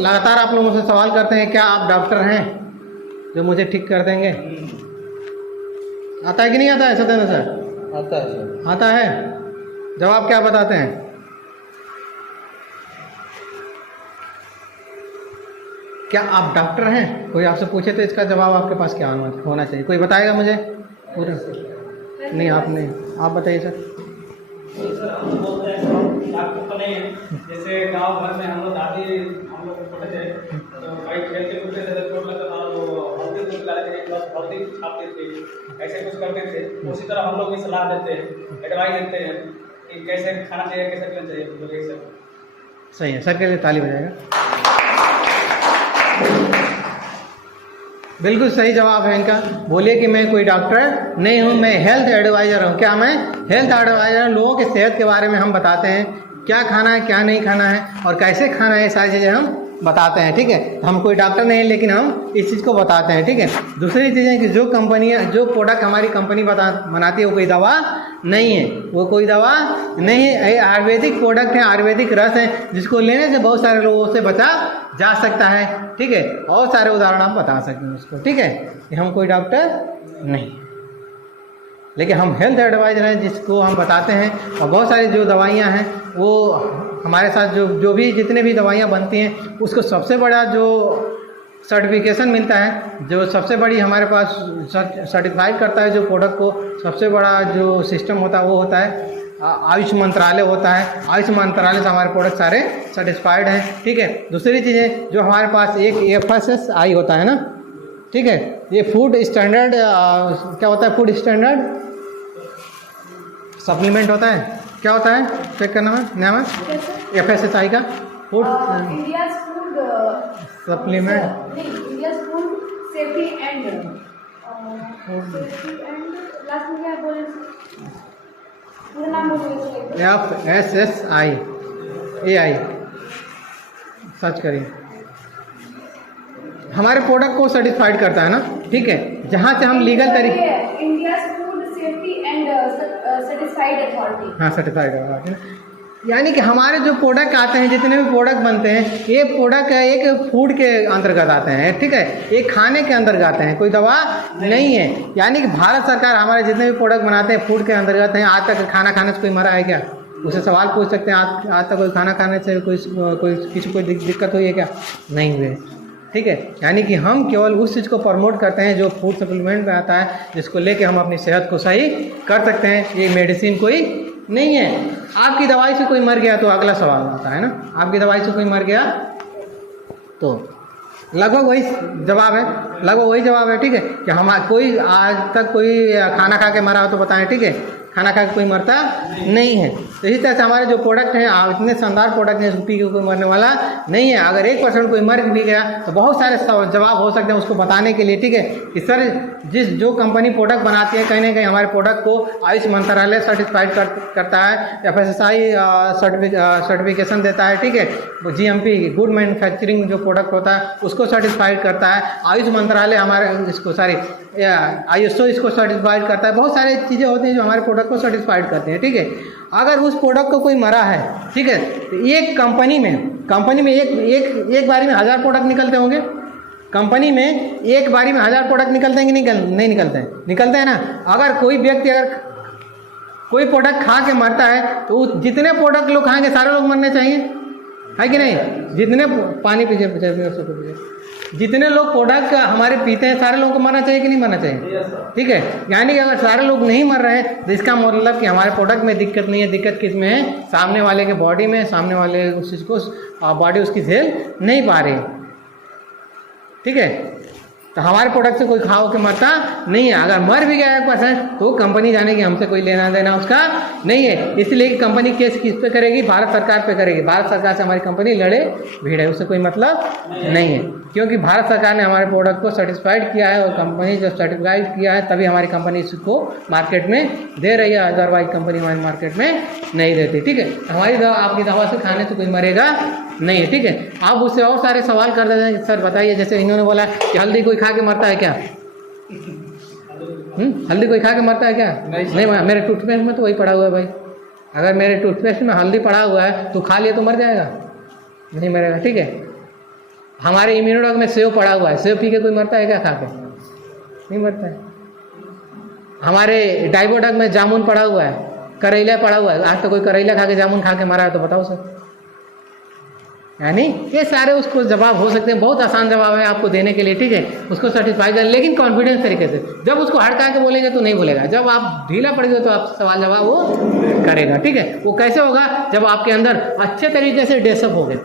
लगातार आप लोग मुझसे सवाल करते हैं क्या आप डॉक्टर हैं जो मुझे ठीक कर देंगे? आता है कि नहीं आता है सत्येंद्र सर? आता है सर। आता है। जवाब क्या बताते हैं? क्या आप डॉक्टर हैं? कोई आपसे पूछे तो इसका जवाब आपके पास क्या होना चाहिए? कोई बताएगा मुझे? पूरे नहीं, आप नहीं, आप बताइए सर। सर हम बोलते हैं डॉक्टर तो नहीं है। जैसे गांव घर में हम लोग दादी हम लोग छोटे थे तो भाई खेलते कूदते थे, चोट लगता था तो हल्दी दूध लाते थे, बस हल्दी छापते थे, ऐसे कुछ करते थे। उसी तरह हम लोग भी सलाह देते हैं, एडवाइस देते हैं कि कैसे खाना चाहिए, कैसे करना चाहिए, तो यही सब। सही है, सर के लिए ताली बजाएगा। बिल्कुल सही जवाब है इनका। बोलिए कि मैं कोई डॉक्टर नहीं हूँ, मैं हेल्थ एडवाइज़र हूँ। क्या मैं हेल्थ एडवाइज़र? लोगों की सेहत के बारे में हम बताते हैं, क्या खाना है क्या नहीं खाना है और कैसे खाना है, ये सारी चीज़ें हम बताते हैं। ठीक है, हम कोई डॉक्टर नहीं लेकिन हम इस चीज़ को बताते हैं। ठीक है, दूसरी चीज़ें कि जो कंपनियाँ जो प्रोडक्ट हमारी कंपनी बनाती है वो कोई दवा नहीं है, वो कोई दवा नहीं है। ये आयुर्वेदिक प्रोडक्ट है, आयुर्वेदिक रस है जिसको लेने से बहुत सारे लोगों से बचा जा सकता है। ठीक है, और सारे उदाहरण आप बता सकते हैं उसको। ठीक है, कि हम कोई डॉक्टर नहीं लेकिन हम हेल्थ एडवाइज़र हैं जिसको हम बताते हैं। और बहुत सारी जो दवाइयाँ हैं वो हमारे साथ जो भी जितने भी दवाइयाँ बनती हैं उसको सबसे बड़ा जो सर्टिफिकेशन मिलता है, जो सबसे बड़ी हमारे पास सर्टिफाइड करता है जो प्रोडक्ट को, सबसे बड़ा जो सिस्टम होता है वो होता है आयुष मंत्रालय होता है। आयुष मंत्रालय से हमारे प्रोडक्ट सारे सर्टिफाइड हैं। ठीक है, दूसरी चीज़ें जो हमारे पास एक FSSAI होता है ना, ठीक है, ये फूड स्टैंडर्ड क्या होता है? फूड स्टैंडर्ड सप्लीमेंट होता है। क्या होता है? चेक करना है नाम है FSSAI का food supplement India food safety and last में क्या बोले? पूरा नाम बोलिए। FSSAI सर्च करिए। हमारे प्रोडक्ट को सर्टिफाइड करता है ना। ठीक है, जहाँ से हम लीगल तरीके India food safety and certified authority. हाँ, सर्टिफाइड अथॉरिटी, यानी कि हमारे जो प्रोडक्ट आते हैं, जितने भी प्रोडक्ट बनते हैं, ये प्रोडक्ट एक फूड के अंतर्गत आते हैं। ठीक है, एक खाने के अंतर्गत आते हैं, कोई दवा नहीं है। यानी कि भारत सरकार हमारे जितने भी प्रोडक्ट बनाते हैं फूड के अंतर्गत हैं। आज तक खाना खाने से कोई मरा है क्या? उससे सवाल पूछ सकते हैं, आज तक कोई खाना खाने से किसी को दिक्कत हुई है क्या? नहीं हुई। ठीक है, यानी कि हम केवल उस चीज़ को प्रमोट करते हैं जो फूड सप्लीमेंट में आता है, जिसको लेके हम अपनी सेहत को सही कर सकते हैं। ये मेडिसिन कोई नहीं है। आपकी दवाई से कोई मर गया तो अगला सवाल आता है ना, आपकी दवाई से कोई मर गया तो लगभग वही जवाब है, लगभग वही जवाब है। ठीक है, कि हम कोई आज तक कोई खाना खा के मरा हो तो बताएं। ठीक है, खाना खा के कोई मरता नहीं है। तो इसी तरह से हमारे जो प्रोडक्ट हैं, इतने शानदार प्रोडक्ट हैं, पी के कोई मरने वाला नहीं है। अगर 1% कोई मर भी गया तो बहुत सारे जवाब हो सकते हैं उसको बताने के लिए। ठीक है, कि सर जो कंपनी प्रोडक्ट बनाती है, कहीं ना कहीं हमारे प्रोडक्ट को आयुष मंत्रालय सर्टिफाइड करता है, FSSAI सर्टिफिकेशन देता है। ठीक है, GMP गुड मैन्युफैक्चरिंग जो प्रोडक्ट होता है उसको सर्टिफाइड करता है। आयुष मंत्रालय हमारे इसको ISO इसको सर्टिफाइड करता है। बहुत सारी चीज़ें होती हैं जो हमारे प्रोडक्ट को सर्टिफाइड करते हैं। ठीक है, अगर उस प्रोडक्ट को कोई मरा है, ठीक है, तो एक कंपनी में एक बारी में 1000 प्रोडक्ट निकलते होंगे। कंपनी में एक बारी में 1000 प्रोडक्ट निकलते हैं कि नहीं निकलते हैं? निकलते हैं ना। अगर कोई व्यक्ति अगर कोई प्रोडक्ट खा के मरता है तो जितने प्रोडक्ट लोग खाएंगे सारे लोग मरने चाहिए, है कि नहीं? जितने पानी पीछे जितने लोग प्रोडक्ट हमारे पीते हैं सारे लोगों को मरना चाहिए कि नहीं मरना चाहिए? ठीक है, यानी कि अगर सारे लोग नहीं मर रहे हैं तो इसका मतलब कि हमारे प्रोडक्ट में दिक्कत नहीं है। दिक्कत किस में है? सामने वाले के बॉडी में, सामने वाले उस चीज़ को बॉडी उसकी झेल नहीं पा रही। ठीक है, तो हमारे प्रोडक्ट से कोई खाओ के मरता नहीं है। अगर मर भी गया 1% तो कंपनी जाने की हमसे कोई लेना देना उसका नहीं है। इसलिए कि कंपनी केस किस पे करेगी? भारत सरकार पे करेगी। भारत सरकार से हमारी कंपनी लड़े भिड़े, उससे कोई मतलब नहीं है, क्योंकि भारत सरकार ने हमारे प्रोडक्ट को सर्टिफाइड किया है और कंपनी जब सर्टिफाइड किया है तभी हमारी कंपनी इसको मार्केट में दे रही है। अदरवाइज कंपनी हमारी मार्केट में नहीं देती। ठीक है, हमारी दवा आपकी दवा से खाने से कोई मरेगा नहीं है। ठीक है, आप उससे और सारे सवाल कर देते हैं, सर बताइए, जैसे इन्होंने बोला कि हल्दी कोई खा के मरता है क्या? हल्दी कोई खा के मरता है क्या? नहीं, मेरे टूथपेस्ट में तो वही पड़ा हुआ है भाई। अगर मेरे टूथपेस्ट में हल्दी पड़ा हुआ है तो खा लिए तो मर जाएगा? नहीं मरेगा। ठीक है, हमारे इम्यूनोडॉग में सेव पड़ा हुआ है, सेव पी के कोई मरता है क्या खा के? नहीं मरता है। हमारे डाइबोडॉग में जामुन पड़ा हुआ है, करेला पड़ा हुआ है, आज तो कोई करेला खा के जामुन खा के मरा है तो बताओ सर। यानी ये सारे उसको जवाब हो सकते हैं, बहुत आसान जवाब है आपको देने के लिए, ठीक है, उसको सेटिस्फाई कर, लेकिन कॉन्फिडेंस तरीके से। जब उसको हड़का के बोलेंगे तो नहीं बोलेगा, जब आप ढीला पड़ गए तो आप सवाल जवाब वो करेगा, ठीक है। वो कैसे होगा? जब आपके अंदर अच्छे तरीके से डेसअप हो गए।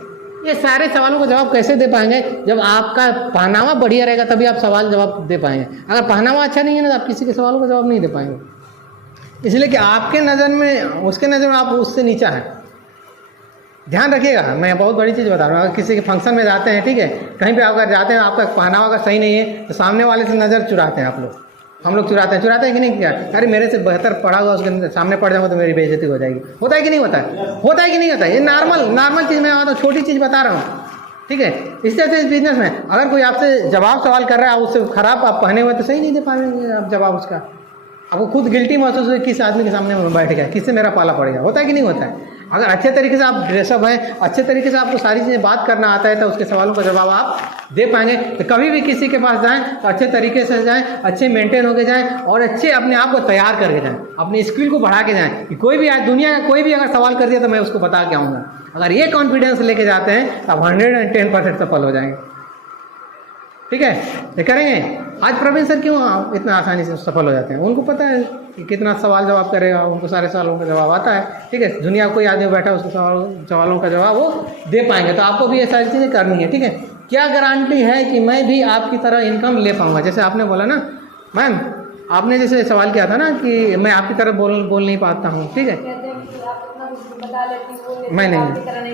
ये सारे सवालों का जवाब कैसे दे पाएंगे? जब आपका पहनावा बढ़िया रहेगा तभी आप सवाल जवाब दे पाएंगे। अगर पहनावा अच्छा नहीं है ना तो आप किसी के सवालों का जवाब नहीं दे पाएंगे, इसलिए कि आपके नज़र में, उसके नज़र में आप उससे नीचा है। ध्यान रखिएगा, मैं बहुत बड़ी चीज़ बता रहा हूँ। अगर किसी के फंक्शन में जाते हैं, ठीक है, कहीं पे अगर जाते हैं, आपका पहनावा अगर सही नहीं है तो सामने वाले से नज़र चुराते हैं आप लोग। हम लोग चुराते हैं कि नहीं? क्या अरे मेरे से बेहतर पढ़ा हुआ उसके सामने पड़ जाऊँगा तो मेरी बेइज्जती हो जाएगी। होता है कि नहीं होता है? होता है कि नहीं होता है? ये नॉर्मल चीज़ मैं छोटी चीज़ बता रहा हूँ, ठीक है। इस तरह से इस बिजनेस में अगर कोई आपसे जवाब सवाल कर रहा है, उससे खराब आप पहने हुए तो सही नहीं दे पाएंगे आप जवाब उसका। आपको खुद गिल्टी महसूस हो किस आदमी के सामने में बैठ गया, किससे मेरा पाला पड़ेगा। होता है कि नहीं होता है? अगर अच्छे तरीके से आप ड्रेसअप हैं, अच्छे तरीके से आपको सारी चीज़ें बात करना आता है तो उसके सवालों का जवाब आप दे पाएंगे। तो कभी भी किसी के पास जाएं तो अच्छे तरीके से जाएं, अच्छे मेंटेन होके जाएं और अच्छे अपने आप को तैयार करके जाएं, अपनी स्किल को बढ़ा के जाएं कि कोई भी आज दुनिया का कोई भी अगर सवाल कर दिया तो मैं उसको बता के आऊँगा। अगर ये कॉन्फिडेंस लेके जाते हैं तो आप 110% सफल हो जाएंगे, ठीक है। ये करेंगे। आज प्रवीण सर क्यों इतना आसानी से सफल हो जाते हैं? उनको पता है कि कितना सवाल जवाब करेगा, उनको सारे सवालों का जवाब आता है, ठीक है। दुनिया कोई आदमी बैठा है उसके सवालों का जवाब वो दे पाएंगे। तो आपको भी ये सारी चीज़ें करनी है, ठीक है। क्या गारंटी है कि मैं भी आपकी तरह इनकम ले पाऊँगा? जैसे आपने बोला ना मैम, आपने जैसे सवाल किया था ना कि मैं आपकी तरह बोल नहीं पाता हूँ, ठीक है, मैं नहीं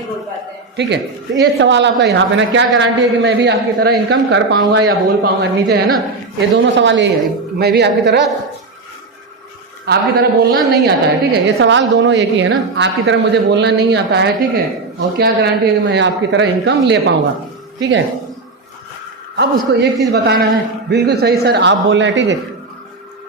बोल पाते हैं, ठीक है। तो ये सवाल आपका यहाँ पे ना, क्या गारंटी है कि मैं भी आपकी तरह इनकम कर पाऊंगा या बोल पाऊंगा? नीचे है ना, ये दोनों सवाल यही है, मैं भी आपकी तरह बोलना नहीं आता है, ठीक है। ये सवाल दोनों एक ही है ना, आपकी तरह मुझे बोलना नहीं आता है, ठीक है, और क्या गारंटी है कि मैं आपकी तरह इनकम ले पाऊंगा, ठीक है। अब उसको एक चीज़ बताना है, बिल्कुल सही सर आप बोल रहे हैं, ठीक है,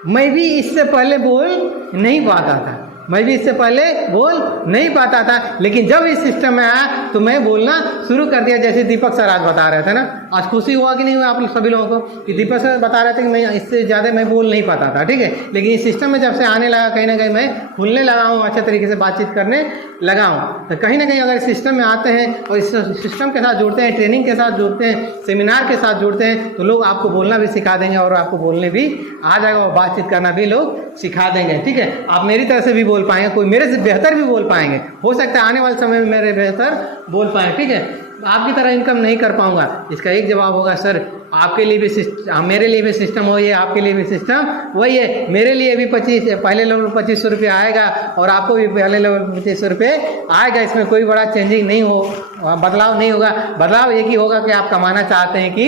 मैं भी इससे पहले बोल नहीं पाता था, मैं भी इससे पहले बोल नहीं पाता था, लेकिन जब इस सिस्टम में आया तो मैं बोलना शुरू कर दिया। जैसे दीपक सर आज बता रहे थे ना, आज खुशी हुआ कि नहीं हुआ आप सभी लोगों को कि दीपक सर बता रहे थे कि मैं इससे ज़्यादा मैं बोल नहीं पाता था, ठीक है, लेकिन इस सिस्टम में जब से आने लगा कहीं ना कहीं मैं खुलने लगा हूँ, अच्छे तरीके से बातचीत करने लगा हूँ। तो कहीं ना कहीं अगर इस सिस्टम में आते हैं और इस सिस्टम के साथ जुड़ते हैं, ट्रेनिंग के साथ जुड़ते हैं, सेमिनार के साथ जुड़ते हैं, तो लोग आपको बोलना भी सिखा देंगे और आपको बोलने भी आ जाएगा और बातचीत करना भी लोग सिखा देंगे, ठीक है। आप मेरी तरह से भी बोल पाएंगे, कोई मेरे से बेहतर भी बोल पाएंगे, हो सकता है आने वाले समय में मेरे बेहतर बोल पाए, ठीक है। आपकी तरह इनकम नहीं कर पाऊंगा, इसका एक जवाब होगा सर आपके लिए भी सिस्टम, मेरे लिए भी सिस्टम वही है, आपके लिए भी सिस्टम वही है। मेरे लिए भी पहले लेवल 2500 रुपये आएगा और आपको भी पहले लेवल 2500 रुपये आएगा, इसमें कोई बड़ा चेंजिंग नहीं हो, बदलाव नहीं होगा। बदलाव एक ही होगा कि आप कमाना चाहते हैं कि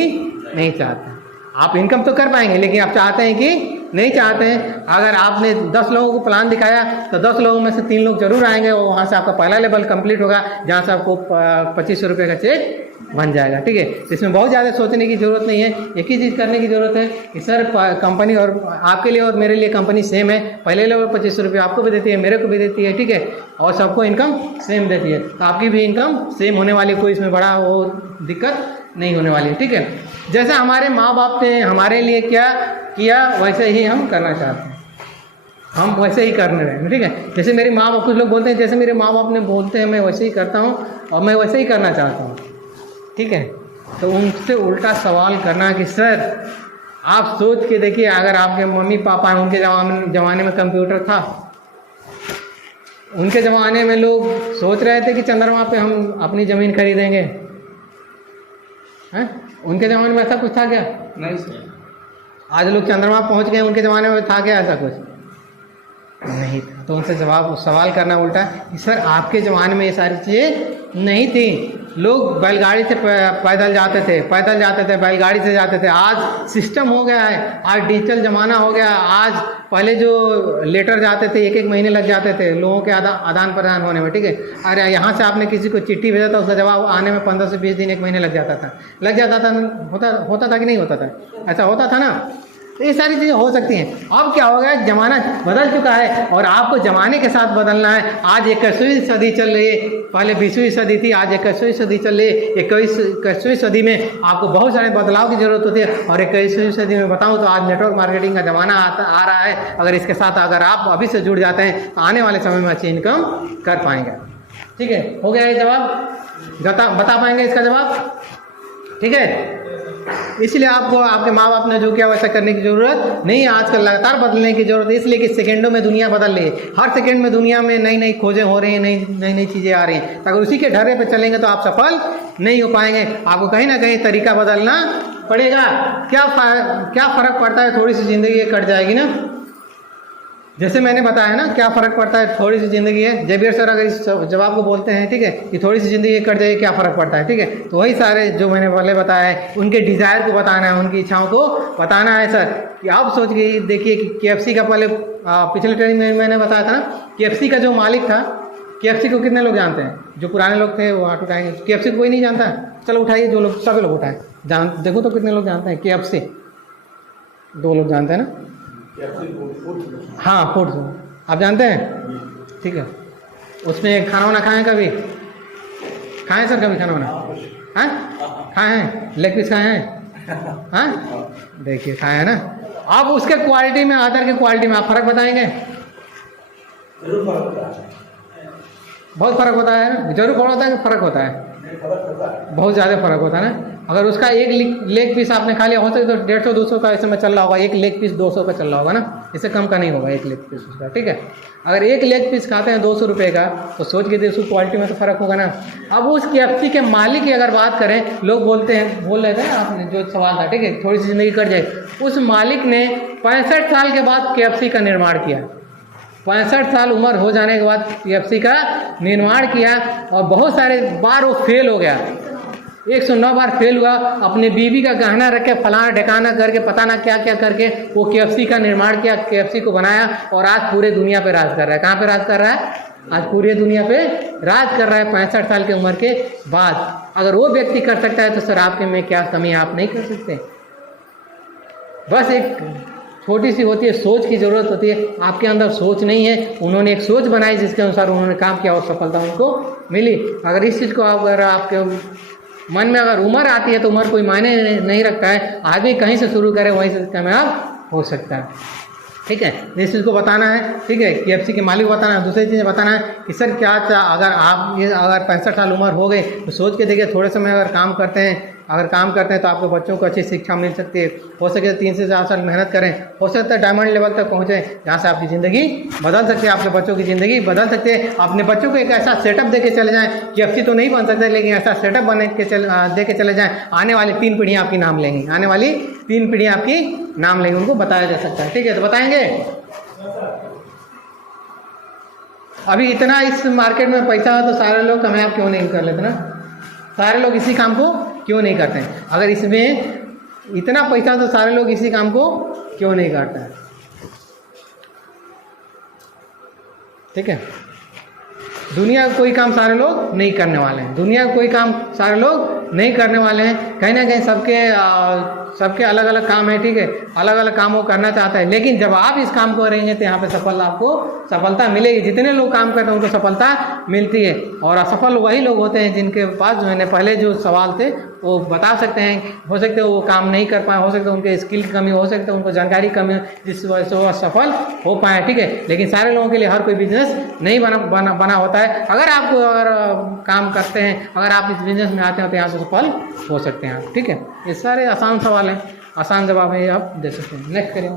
नहीं चाहते हैं। आप इनकम तो कर पाएंगे लेकिन आप चाहते हैं कि नहीं चाहते हैं। अगर आपने 10 लोगों को प्लान दिखाया तो 10 लोगों में से 3 लोग जरूर आएंगे और वहाँ से आपका पहला लेवल कंप्लीट होगा, जहाँ से आपको 2500 रुपये का चेक बन जाएगा, ठीक है। इसमें बहुत ज़्यादा सोचने की ज़रूरत नहीं है, एक ही चीज़ करने की ज़रूरत है कि सर कंपनी और आपके लिए और मेरे लिए कंपनी सेम है, पहले लेवल 2500 रुपये आपको भी देती है, मेरे को भी देती है, ठीक है, और सबको इनकम सेम देती है, तो आपकी भी इनकम सेम होने वाली, कोई इसमें बड़ा वो दिक्कत नहीं होने वाली है, ठीक है। जैसे हमारे माँ बाप ने हमारे लिए क्या किया वैसे ही हम करना चाहते हैं, हम वैसे ही करने रहे हैं, ठीक है। जैसे मेरी माँ बाप, कुछ लोग बोलते हैं जैसे मेरे माँ बाप ने बोलते हैं मैं वैसे ही करता हूँ और मैं वैसे ही करना चाहता हूँ, ठीक है। तो उनसे उल्टा सवाल करना कि सर आप सोच के देखिए, अगर आपके मम्मी पापा हैं, उनके ज़माने में कंप्यूटर था, उनके ज़माने में लोग सोच रहे थे कि चंद्रमा पे हम अपनी ज़मीन खरीदेंगे, हैं? उनके ज़माने में ऐसा कुछ था क्या? नहीं सर। आज लोग चंद्रमा पहुंच गए, उनके ज़माने में था क्या ऐसा कुछ? नहीं था। तो उनसे सवाल करना उल्टा कि सर आपके ज़माने में ये सारी चीज़ें नहीं थी, लोग बैलगाड़ी से पैदल जाते थे, बैलगाड़ी से जाते थे। आज सिस्टम हो गया है, आज डिजिटल ज़माना हो गया। आज पहले जो लेटर जाते थे 1-1 महीने लग जाते थे लोगों के आदान प्रदान होने में, ठीक है। अरे यहाँ से आपने किसी को चिट्ठी भेजा था, उसका जवाब आने में 15 से 20 दिन 1 महीने लग जाता था, होता था कि नहीं होता था? ऐसा होता था ना। तो ये सारी चीज़ें हो सकती हैं। अब क्या हो गया, ज़माना बदल चुका है और आपको ज़माने के साथ बदलना है। आज 21वीं सदी चल रही है, पहले 20वीं सदी थी, आज 21वीं सदी चल रही है। 21वीं सदी में आपको बहुत सारे बदलाव की ज़रूरत होती है। और 21वीं सदी में बताऊँ तो आज नेटवर्क मार्केटिंग का ज़माना आ रहा है। अगर इसके साथ अगर आप अभी से जुड़ जाते हैं तो आने वाले समय में अच्छी इनकम कर पाएंगे। ठीक है, हो गया ये जवाब, बता पाएंगे इसका जवाब? ठीक है, इसलिए आपको आपके माँ बाप ने जो किया वैसा करने की ज़रूरत नहीं है। आजकल लगातार बदलने की ज़रूरत है, इसलिए कि सेकंडों में दुनिया बदल रही है। हर सेकंड में दुनिया में नई नई खोजें हो रही हैं, नई नई चीज़ें आ रही हैं। अगर उसी के ढर्रे पे चलेंगे तो आप सफल नहीं हो पाएंगे। आपको कहीं ना कहीं तरीका बदलना पड़ेगा। क्या फ़र्क पड़ता है, थोड़ी सी ज़िंदगी कट जाएगी ना। जैसे मैंने बताया ना, क्या फ़र्क पड़ता है, थोड़ी सी ज़िंदगी है। जेवियर सर अगर इस जवाब को बोलते हैं, ठीक है, कि थोड़ी सी ज़िंदगी कट जाएगी, क्या फ़र्क पड़ता है, ठीक है, तो वही सारे जो मैंने पहले बताया है, उनके डिज़ायर को बताना है, उनकी इच्छाओं को बताना है सर। कि आप सोच के देखिए कि KFC का पहले पिछले ट्रेनिंग में मैंने बताया था ना, KFC का जो मालिक था, KFC को कितने लोग जानते हैं? जो पुराने लोग थे वो हाथ उठाएंगे। KFC को कोई नहीं जानता? चलो उठाइए, जो लोग, सभी लोग उठाएं, देखो तो कितने लोग जानते हैं KFC? 2 लोग जानते हैं ना? हाँ, फूड आप जानते हैं, ठीक है। उसमें खाना वाना खाएं कभी? खाएं सर कभी खाना वाना? हाँ खाए हैं, लेग पीस खाए हैं? हाँ देखिए खाए हैं ना। आप उसके क्वालिटी में, अदर की क्वालिटी में आप फ़र्क बताएंगे? बहुत फ़र्क होता है ना, जरूर फ़र्क होता है कि फ़र्क होता है? बहुत ज़्यादा फ़र्क होता है ना। अगर उसका एक लेग पीस आपने खा लिया, हो सके तो 150-200 का इस समय चल रहा होगा, एक लेग पीस 200 का चल रहा होगा ना, इससे कम का नहीं होगा एक लेग पीस उसका, ठीक है। अगर एक लेग पीस खाते हैं 200 रुपये का, तो सोच के देखो क्वालिटी में तो फ़र्क होगा ना। अब उस KFC के मालिक की अगर बात करें, लोग बोल रहे थे ना, आपने जो सवाल था, ठीक है, थोड़ी सी ज़िंदगी कट जाए। उस मालिक ने 65 साल के बाद KFC का निर्माण किया। 65 साल उम्र हो जाने के बाद KFC का निर्माण किया और बहुत सारे बार वो फेल हो गया, 109 बार फेल हुआ। अपने बीवी का गहना रख के, फलाना ढकाना करके, पता ना क्या क्या करके वो KFC का निर्माण किया, KFC को बनाया और आज पूरे दुनिया पे राज कर रहा है। कहाँ पे राज कर रहा है? आज पूरे दुनिया पे राज कर रहा है 65 साल की उम्र के बाद। अगर वो व्यक्ति कर सकता है तो सर आपके में क्या कमी है, आप नहीं कर सकते? बस एक छोटी सी होती है, सोच की ज़रूरत होती है। आपके अंदर सोच नहीं है, उन्होंने एक सोच बनाई जिसके अनुसार उन्होंने काम किया और सफलता उनको मिली। अगर इस चीज़ को अगर आपके मन में अगर उम्र आती है तो उम्र कोई मायने नहीं रखता है, आगे कहीं से शुरू करें वहीं से कामयाब हो सकता है, ठीक है। इस चीज़ को बताना है, ठीक है, KFC के मालिक बताना है। दूसरी चीज़ें बताना है कि सर क्या अगर आप ये अगर 65 साल उम्र हो गई तो सोच के देखिए, थोड़े समय अगर काम करते हैं तो आपके बच्चों को अच्छी शिक्षा मिल सकती है। हो सके 3 से 4 साल मेहनत करें, हो सकता है डायमंड लेवल तक पहुँचे, जहाँ से आपकी ज़िंदगी बदल सकती है, आपके बच्चों की ज़िंदगी बदल सकती है। अपने बच्चों को एक ऐसा सेटअप दे के चले जाएँ, KFC तो नहीं बन सकता, लेकिन ऐसा सेटअप दे के चले जाएँ, आने वाली 3 पीढ़ियाँ आपकी नाम लेंगी, आने वाली 3 पीढ़ियाँ आपकी नाम लेंगी, उनको बताया जा सकता है, ठीक है। तो बताएंगे? अभी इतना इस मार्केट में पैसा हो तो सारे लोग कामयाब क्यों नहीं कर लेते ना? सारे लोग इसी काम को क्यों नहीं करते हैं? अगर इसमें इतना पैसा तो सारे लोग इसी काम को क्यों नहीं करते हैं? ठीक है, दुनिया का कोई काम सारे लोग नहीं करने वाले हैं, दुनिया का कोई काम सारे लोग नहीं करने वाले हैं। कहीं ना कहीं सबके अलग अलग काम है, ठीक है, अलग अलग काम वो करना चाहता है, लेकिन जब आप इस काम को करेंगे तो यहाँ पे आपको सफलता मिलेगी। जितने लोग काम करते हैं उनको सफलता मिलती है, और असफल वही लोग होते हैं जिनके पास जो है पहले जो सवाल थे वो बता सकते हैं, हो सकते हैं वो काम नहीं कर पाए, हो सकता है उनके स्किल की कमी, हो सकता है उनको जानकारी कमी हो, जिस वजह से वो सफल हो पाए, ठीक है। लेकिन सारे लोगों के लिए हर कोई बिजनेस नहीं बना होता है। अगर आपको काम करते हैं, अगर आप इस बिजनेस में आते हैं तो यहाँ से सफल हो सकते हैं, ठीक है। ये सारे आसान सवाल हैं, आसान जवाब है, आप दे सकते हैं। नेक्स्ट करें।